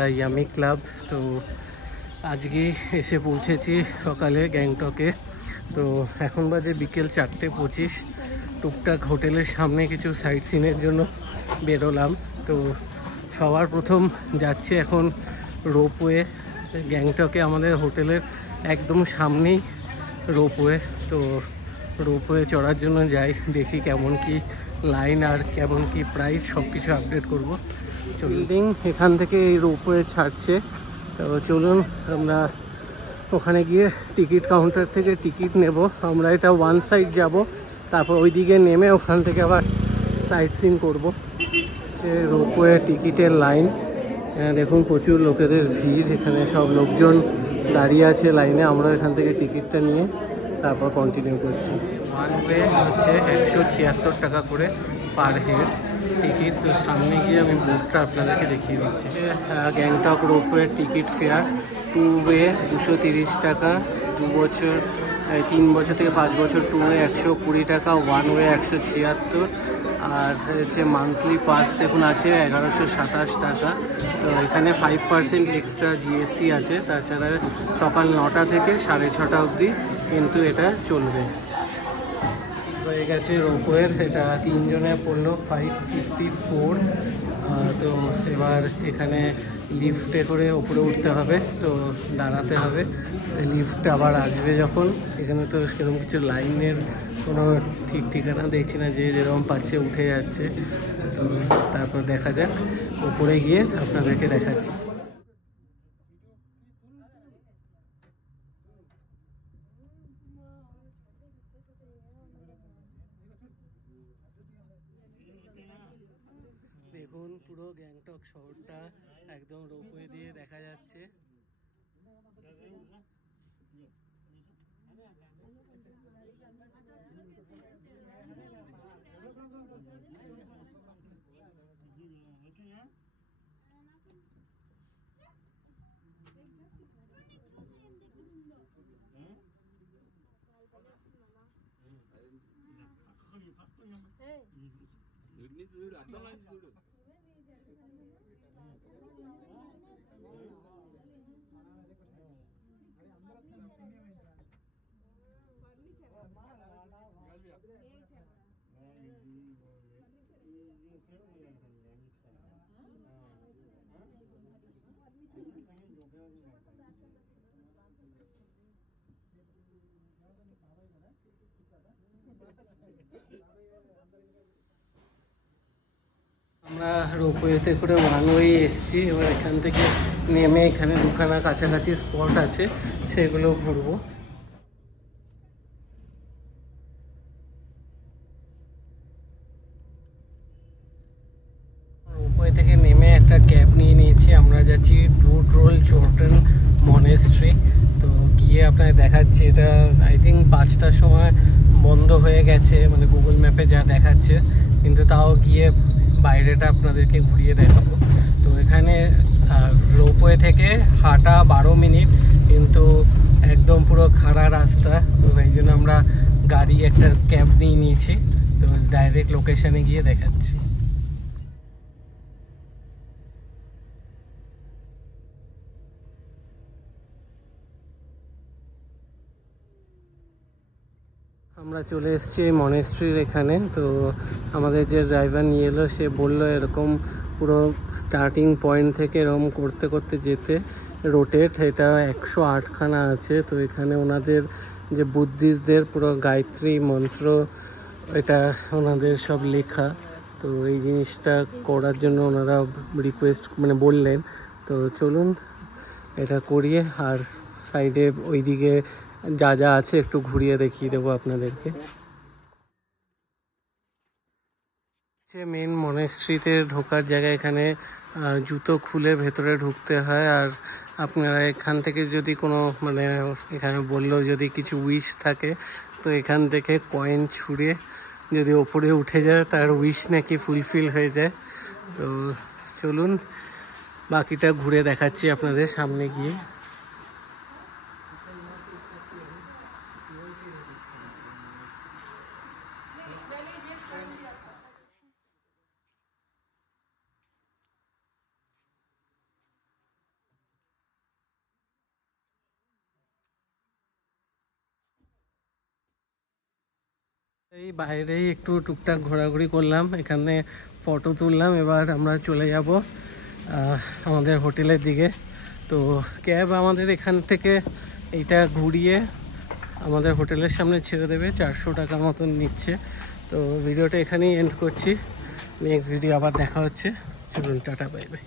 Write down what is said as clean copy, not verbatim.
The yummy club. তো আজকেই এসে পৌঁছেছি সকালে গ্যাংটকে। তো এখন বাজে বিকেল 4:25। টুকটাক হোটেলের সামনে কিছু সাইট সিনের জন্য বেরোলাম। তো সবার প্রথম যাচ্ছে এখন রোপওয়ে। গ্যাংটকে আমাদের হোটেলের একদম সামনেই রোপওয়ে। তো রোপওয়ে চড়ার জন্য যাই, দেখি কেমন কি লাইন আর কেমন কি প্রাইস সব কিছু আপডেট করবো। বিল্ডিং এখান থেকে এই রোপওয়ে ছাড়ছে। তো চলুন আমরা ওখানে গিয়ে টিকিট কাউন্টার থেকে টিকিট নেব। আমরা এটা ওয়ান সাইড যাব, তারপর ওই দিকে নেমে ওখান থেকে আবার সাইট সিন করবো। যে রোপওয়ে টিকিটের লাইন দেখুন, প্রচুর লোকেদের ভিড়। এখানে সব লোকজন দাঁড়িয়ে আছে লাইনে। আমরা এখান থেকে টিকিটটা নিয়ে তারপর কন্টিনিউ করছি। ওয়ান ওয়ে হচ্ছে 176 টাকা করে পার হেড টিকিট। তো সামনে গিয়ে আমি বোর্ডটা আপনাদেরকে দেখিয়ে দিচ্ছি। Gangtok ropeway ticket fare two way 230 টাকা, 2 বছর 3 বছর থেকে 5 বছর টু ওয়ে 120 টাকা, ওয়ান ওয়ে 176। আর হচ্ছে মান্থলি পাস দেখুন আছে 1127 টাকা। তো এখানে 5% এক্সট্রা জিএসটি আছে। তাছাড়া সকাল 9টা থেকে 6:30 অবধি কিন্তু এটা চলবে। হয়ে গেছে রোপওয়ের, এটা 3 জনে পড়লো 554। তো এবার এখানে লিফটে করে উপরে উঠতে হবে, তো দাঁড়াতে হবে। লিফট আবার আসবে যখন। এখানে তো সেরকম কিছু লাইনের কোনো ঠিক ঠিকানা দেখছি না, যে যেরকম পাচ্ছে উঠে যাচ্ছে। তো তারপর দেখা যাক, উপরে গিয়ে আপনাদেরকে দেখাচ্ছি। দেখুন পুরো গ্যাংটক শহরটা একদম রোপওয়ে দিয়ে দেখা যাচ্ছে। আমরা রোপওয়েতে করে ওয়ান ওয়ে এসছি। এবার এখান থেকে নেমে এখানে দুখানা কাছাকাছি স্পট আছে, সেগুলো ঘুরবো। রোপওয়ে থেকে নেমে একটা ক্যাব নিয়ে নিয়েছি। আমরা যাচ্ছি ডুড্রোল জর্ডন মনেস্ট্রি। তো গিয়ে আপনাকে দেখাচ্ছি। এটা আই থিঙ্ক 5টার সময় বন্ধ হয়ে গেছে, মানে গুগল ম্যাপে যা দেখাচ্ছে, কিন্তু তাও গিয়ে বাইরেটা আপনাদেরকে ঘুরিয়ে দেখাবো। তো এখানে রোপওয়ে থেকে হাঁটা 12 মিনিট, কিন্তু একদম পুরো খাড়া রাস্তা। তো এই জন্য আমরা গাড়ি একটা ক্যাব নিয়ে নিয়েছি। তো ডাইরেক্ট লোকেশানে গিয়ে দেখাচ্ছি। আমরা চলে এসেছি এই মনেস্ট্রির এখানে। তো আমাদের যে ড্রাইভার নিয়ে এলো, সে বললো এরকম পুরো স্টার্টিং পয়েন্ট থেকে এরকম করতে করতে যেতে রোটেট। এটা 108খানা আছে। তো এখানে ওনাদের যে বুদ্ধিস্টদের পুরো গায়ত্রী মন্ত্র, এটা ওনাদের সব লেখা। তো এই জিনিসটা করার জন্য ওনারা রিকোয়েস্ট মানে বললেন। তো চলুন এটা করিয়ে, আর সাইডে ওইদিকে যা যা আছে একটু ঘুরিয়ে দেখিয়ে দেবো আপনাদেরকে। মেন মনেস্ট্রিতে ঢোকার জায়গা এখানে জুতো খুলে ভেতরে ঢুকতে হয়। আর আপনারা এখান থেকে যদি কোনো মানে এখানে বললো যদি কিছু উইশ থাকে, তো এখান থেকে কয়েন ছুঁড়ে যদি ওপরে উঠে যায়, তার উইশ নাকি ফুলফিল হয়ে যায়। তো চলুন বাকিটা ঘুরে দেখাচ্ছি আপনাদের সামনে গিয়ে। এই বাইরেই একটু টুকটাক ঘোরাঘুরি করলাম, এখানে ফটো তুললাম। এবার আমরা চলে যাব আমাদের হোটেলের দিকে। তো ক্যাব আমাদের এখান থেকে এইটা ঘুরিয়ে আমাদের হোটেলের সামনে ছেড়ে দেবে, 400 টাকা মতন নিচ্ছে। তো ভিডিওটা এখানেই এন্ড করছি, নেক্সট ভিডিও আবার দেখা হচ্ছে। চলুন, টাটা, বাই বাই।